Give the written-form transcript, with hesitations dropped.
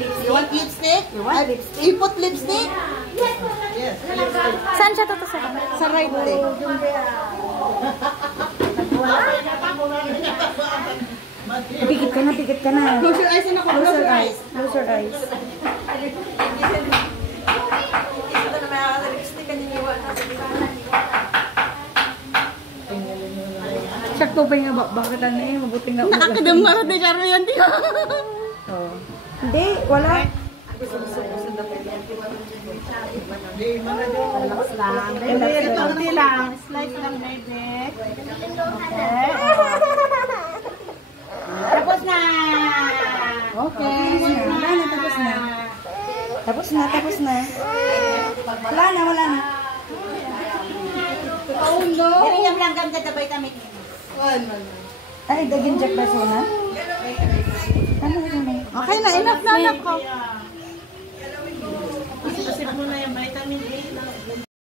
You want lipstick? You want lipstick? You put lipstick? Yes. Saan siya tutusin? Sa right eh. Pikit ka na, pikit ka na. Close your eyes and ako. Close your eyes. Close your eyes. Sakto ba nga ba? Bakit ano eh? Mabuti nga. Nakakadamaro na siya yan. Oh. Hindi, wala. Relax lang. Baby, konti lang. Slice lang, baby. Okay. Tapos na! Okay. Wala na, tapos na. Tapos na, tapos na. Wala na, wala na. Oh no! Diyan lang kami katabay kami. Ay, daging jack ba suna? Ano, ano? Okay na, enough na anak ko.